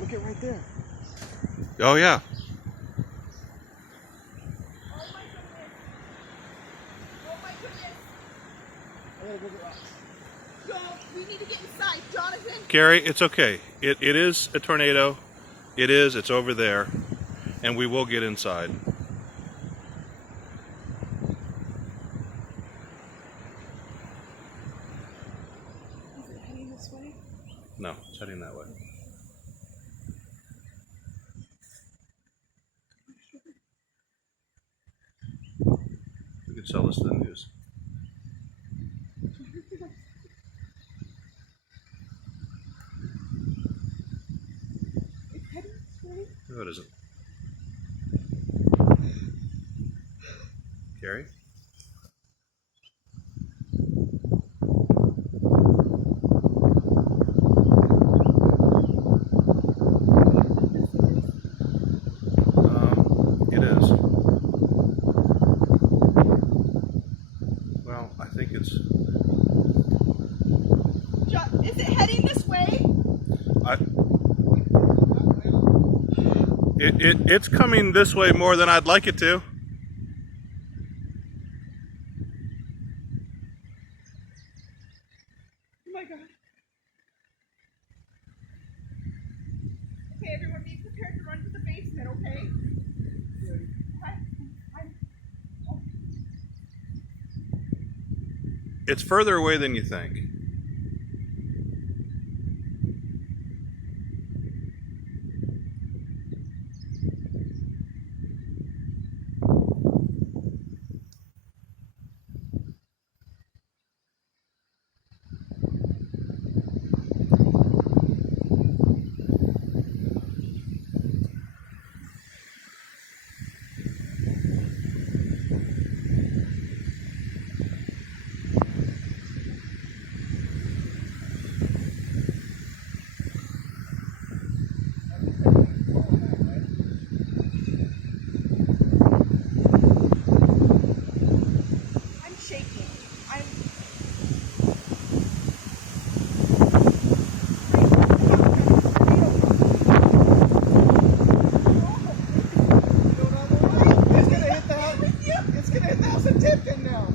Look at right there. Oh yeah. Oh my goodness. I gotta go get rocks. We need to get inside, Jonathan. Gary, it's okay. It is a tornado. It's over there. And we will get inside. Is it heading this way? No, it's heading that way. We could sell this to the news. It's heading this way? No, it isn't. Gary? It is. Well, I think it's... Is it heading this way? It's coming this way more than I'd like it to. Oh my god. Okay, everyone be prepared to run to the basement, okay? It's further away than you think. I'm shaking. It's gonna hit the house in Tipton now.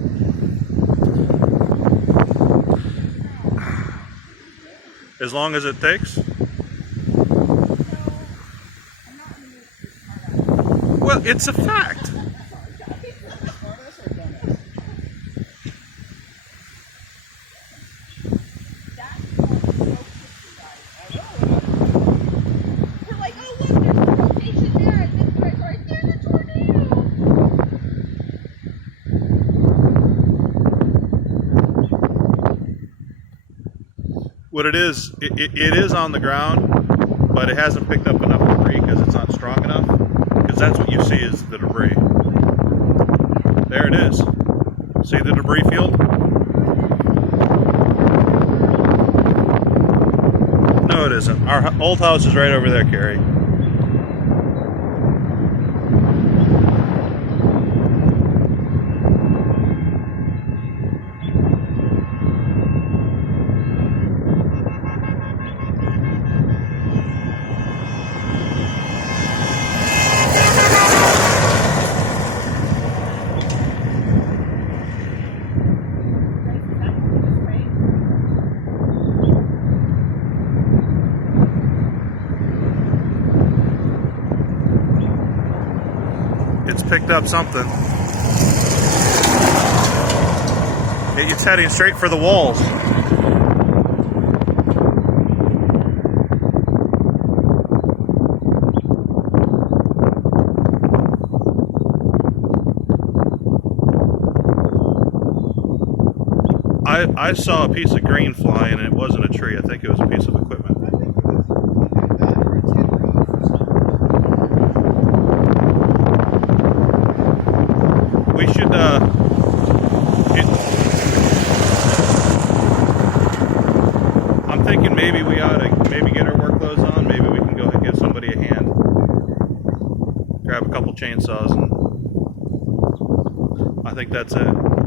As long as it takes? Well, it's a fact. We're like, oh look, there's a rotation there, and this guy's right there's a tornado. What it is, it is on the ground, but it hasn't picked up enough debris because it's not strong enough. Because that's what you see is the debris. There it is. See the debris field? No, it isn't. Our old house is right over there, Carrie. It's picked up something. It's heading straight for the walls. I saw a piece of green flying and it wasn't a tree. I think it was a piece of equipment. We should, I'm I'm thinking maybe we ought to maybe get our work clothes on. Maybe we can go ahead and give somebody a hand. Grab a couple chainsaws, and I think that's it.